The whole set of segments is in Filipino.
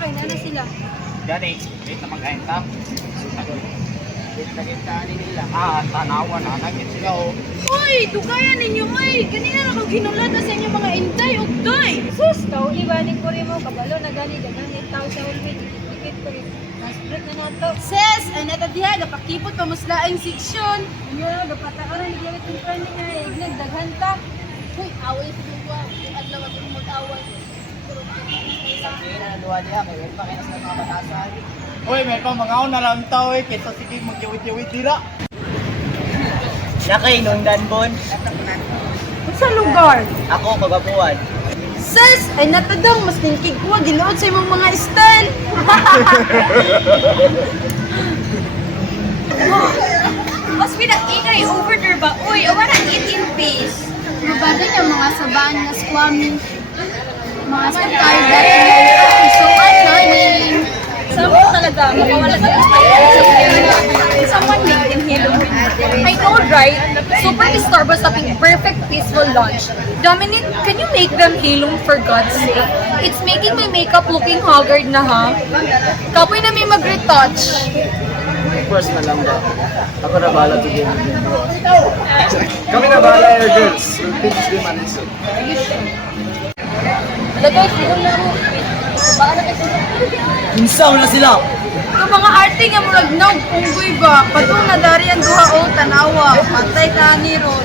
kay nana sila. Gani, dito mag-ayin ta. Dito nagkita nila. Tanawan na. Nagkit sila o. Uy, tugayan ninyo, uy! Ganina na kang ginulad na sa inyo mga inday, ugday! Sus, tao ibanin ko rin mo, kabalo na gani, daganit tao sa ulmit, ikit ko rin. Nasbret na nato. Sis, ay natadiha, napakipot pa muslaan seksyon. Ano, gapataaran, hindi natin yung friend nga, ignag, daghan ta. Uy, away ko ba? Yung adlaw at yung mag-away. Luwa diha, kaya pa kaya sa mga batasan. Uy, may pa mga na lang tao eh. Kesa sige mag-yawit-yawit dira. Nakay nung danbon. Sa lugar? Ako, kagapuan. Sis, ay natadang, mas ningkig ko, ginuot sa imong mga style. Mas pinag-ingay over there ba? Uy, I wanna eat in peace. Mabada niya mga sabaan na squammy. Mga satarda. So annoying. Sama talaga, makawala sa someone make them hello. I know, right? Super Starbucks having perfect peaceful lunch. Dominic, can you make them hilong for God's sake? It's making my makeup looking haggard na ha. Kapoy na may mag-retouch. First na lang ba? Ako na bahala to game. Kami na bahala air girls. We'll teach them an lesson. Lagay, hilong na mo. Baala ka sila. Insaw na sila! Yung mga arte nga murag naog unggoy ba? Patong na dari ang duha o tanawa. Patay ta ni Rod.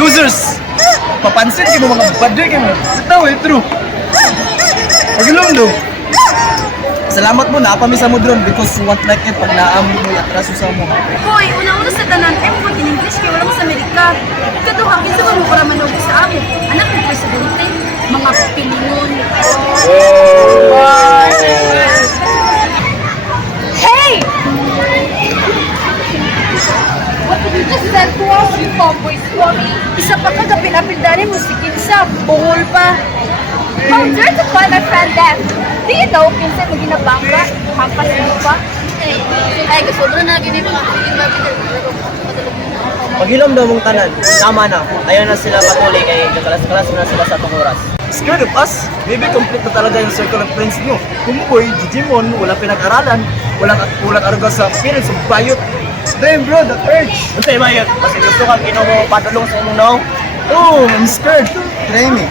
Losers! Papansin kayo mga badre kayo. Ito eh, true. Pagilong do. Salamat mo na kami sa mo drone because want like it pag naamon mo atraso sa mo. Hoy, una-una sa tanan, mo in English kaya wala mo sa Amerika. Ikaduha, kinsa ba mo para manood sa akin? Anak ng presidente, mga pilingon. Hey! What did you just send to us, you tomboys, mommy? Isa pa ka kapilapil-dali mo si Kinsa, buhol pa. How dare to call my friend that? Do you know, pinsan mo ginabangga? Hampas mo pa? Ay, kasobra na lagi ni mga kapilin ba? Paghilom daw mong tanan, tama na. Ayaw na sila patuloy kay kakalas-kalas na sila sa itong oras. Scared of us? Maybe complete na talaga yung circle of friends mo. Kumboy, Digimon, wala pinag-aralan, walang aruga sa appearance of bayot. Damn bro, the urge! Unsay bayot? Kasi gusto kang mo padulong sa imong naong. Oh, I'm scared. Try me.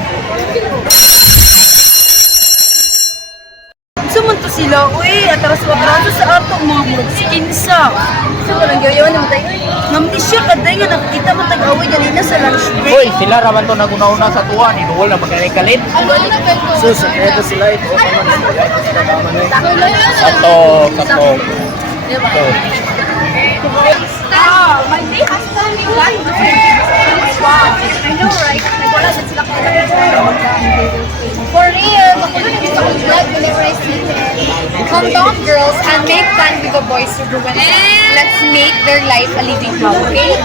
Sumunto sila, uy, atras-atraso sa ato, mga murag si Kinsa. So, walang gayawan naman tayo. Namnisya ka tayo nga nakikita mo tag-away ganina sa lunch break. Hoy, sila raman to naguna-una sa tuwa. Ninuhol na magkalit. Ano na ba ito? So, sakreto sila ito. Sato. Diba? My day has done me one. Wow, I know, right? Nagwala din sila kaya. For real, makulo na dito ang vlog whenever I see them. Calm down, girls, and make fun with the boys to do. Let's make their life a living hell, okay?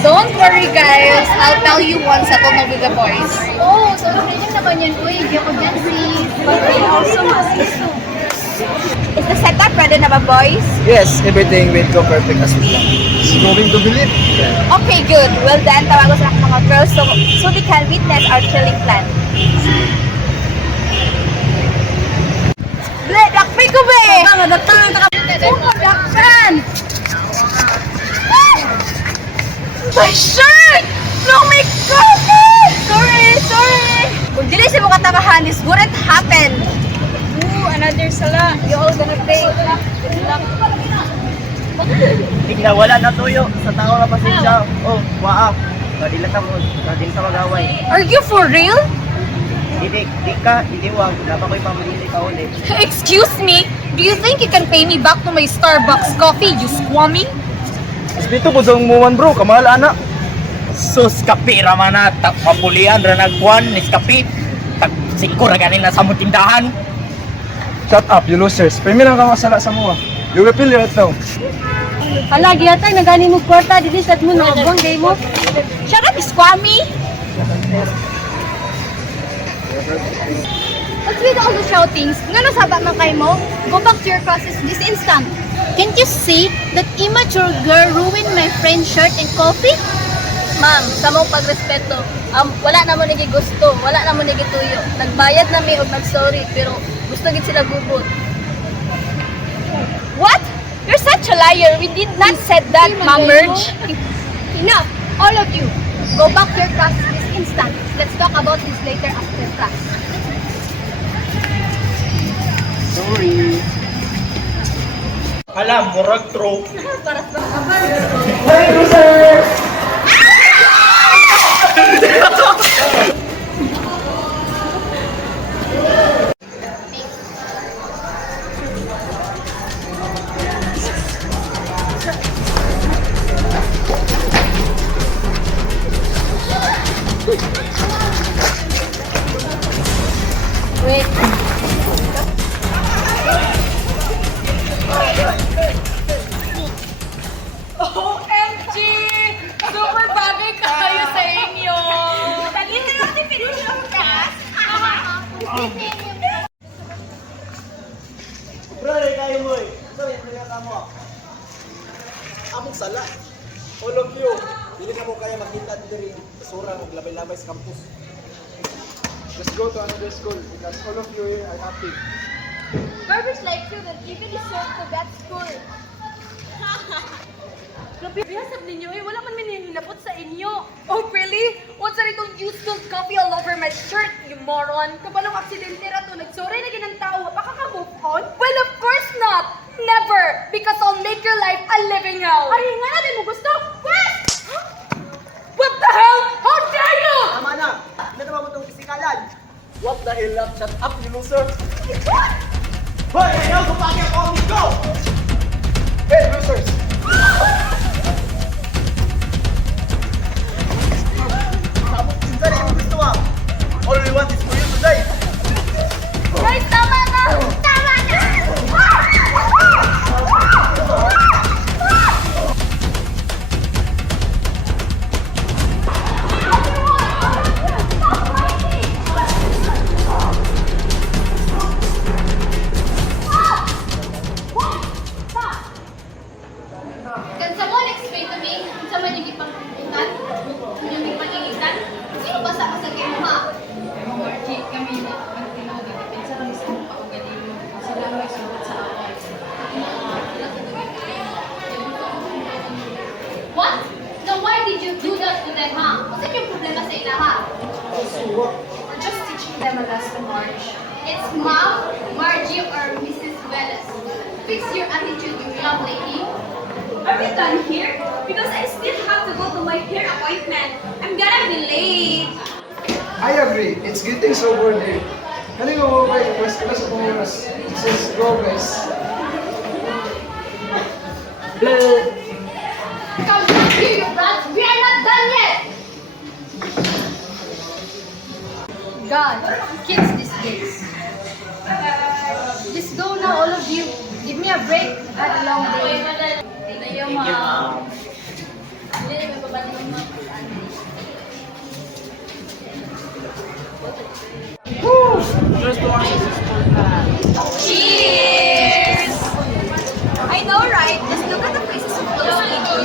Don't worry, guys. I'll tell you once settle na with the boys. Oh, so ganyan naman yan, uy. Di ako dyan si... But I also must assume. Is the setup ready na ba, boys? Yes, everything will go perfect as we plan. It's going to believe. Okay, good. Well then, tawagan sa mga girls so they can witness our killing plan. Ble, lakpay ko ba eh? Tama, nagtangan ka Oh, production! My shirt! No, my coffee! Sorry! Kung dili siya mo katamahan, this wouldn't happen. Ooh, another sala. You all gonna pay. Good luck. Tigna, wala na tuyo. Sa tao na pasensya. Oh, waap. Kadila ka mo. Kadila ka mag-away. Are you for real? Hindi ka, hindi wag. Dapat ko'y pamilili ka ulit. Excuse me? Do you think you can pay me back to my Starbucks coffee, you squammy? Dito po sa umuwan bro, kamahal ana. Sus, kapi raman na. Papulian, ranagwan, niskapi. Tag-singko na ganina sa mong tindahan. Shut up, you losers. Pwede lang kang masala sa mua. You will feel right now. Hala, giyatay, nagani mo kwarta, dili sa mo, nagabang day mo. Shut up, squammy! What's with all the shoutings? Nga nasaba man kayo mo? Go back to your classes this instant. Can't you see that immature girl ruined my friend's shirt and coffee? Ma'am, sa mong pagrespeto, wala na mo nigi gusto, wala na mo nigi tuyo. Nagbayad na mi og nag-sorry, pero gusto gid sila gubot. What? You're such a liar. We did not said that, Ma'am Merge. Enough, all of you. Go back to your class this instant. Let's talk about this later after class. Sorry. Hala, murag true. OMG! Super bagay kayo sa inyo! Dali na natin finish ang class! Brother, kayo mo eh. Sorry, nagkaka mo. Among sala. All of you, hindi na mo kaya makita dito sa surang o labay-labay sa campus. Let's go to another school because all of you here are happy. Garbage like you that even deserve to that school. Grabe, bihasab ninyo eh. Wala man minilapot sa inyo. Oh, really? What's that itong used coffee all over my shirt, you moron? Kabalong aksidente ra to. Nagsorry na ginang tao. Baka ka move on? Well, of course not! Never! Because I'll make your life a living hell! Ay, nga natin mo gusto? What? What the hell? How dare you! Tama na! Hindi naman mo itong pisikalan! What the hell up? Shut up, you loser! Hoy! Ayaw! Kupagyan ko! Go! Hey, losers! Sinsan yung gusto mo? All we want is for you today! Guys, tama na! Tama na! Can someone explain to me kung saan man yung ipang-ingitan? Yung ipang-ingitan? Sino ba sa game mo, ha? Margie, kami na ang tinuod. Depensa kami sa mga paugali mo. Sila may sulat sa away. What? Then why did you do that to them, ha? Kasi yung problema sa ila, ha? We're just teaching them a lesson, Marge. It's Mom, Margie, or Mrs. Velas. Fix your attitude, you young lady. Are we done here? Because I still have to go to my hair appointment. I'm gonna be late. I agree. It's getting so bored here. Kali mo ba yung quest ka sa oras? Says go guys. Come back here, you brats. We are not done yet. God, kids these days. Just go now, all of you. Give me a break. I've had a long day. Thank you, Thank you, ma'am. Hindi naman babalik yung mga Cheers! I know, right? Just look at the faces of all those people.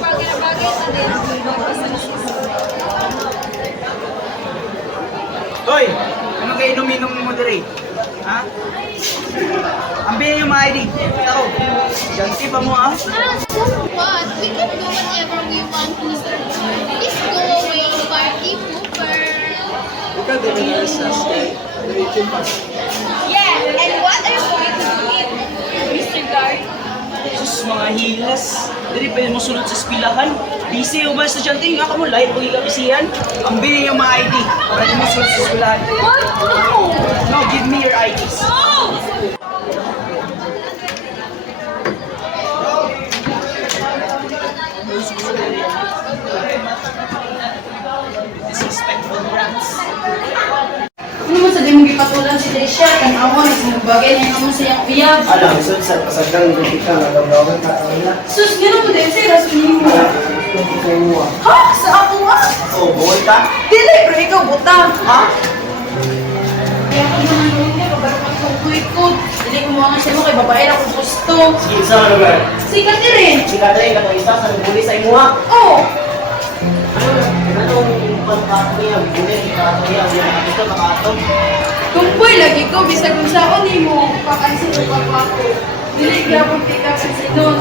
Bagay na bagay sa din. Hoy! Ano kayo inom-inom mo diri? Ha? Ambilin yung mga ID. Tao! Ganti pa mo ah! So what? We can do whatever we want, Mr. Please go away, party pooper. Look at the winners last day. They came back. Yeah, and what are you going to do it, Mr. Guard? Sus, mga hilas. Dili pa mo sunod sa espilahan. Busy o ba estudyante? Nga ka mo, lahit o ikabisihan. Ambilin yung mga ID. Para di mo sulat sa eskwelahan. What? No! No, give me your IDs. Disrespectful brats. Ano mo sa di mong ipatulan si Tricia? Tanawa na sa bagay na yung siya uyab. Alam, so sa pasagang kita na gawin ka kanina. Sus, gano'n mo din sila sa mo. Kung ikaw mo ah. Ha? Sa ako nga? Oh, buhay ka? Dili, pero ikaw butang. Ha? Kaya ko naman yun niya, bago magtungkoy ko. Hindi ko mga siya mo kay babae na kung gusto. Sige, sa mga lugar. Si Catherine. Si Catherine, katong isa sa nabuli sa imo ha. Oh, Anong pagkato niya? Buli, pagkato niya. Yung ito, pagkato. tumboy lagi ko. Bisa kung saan ni mo. Pakansin mo pa ako. Dili, grabong tika sa sinon.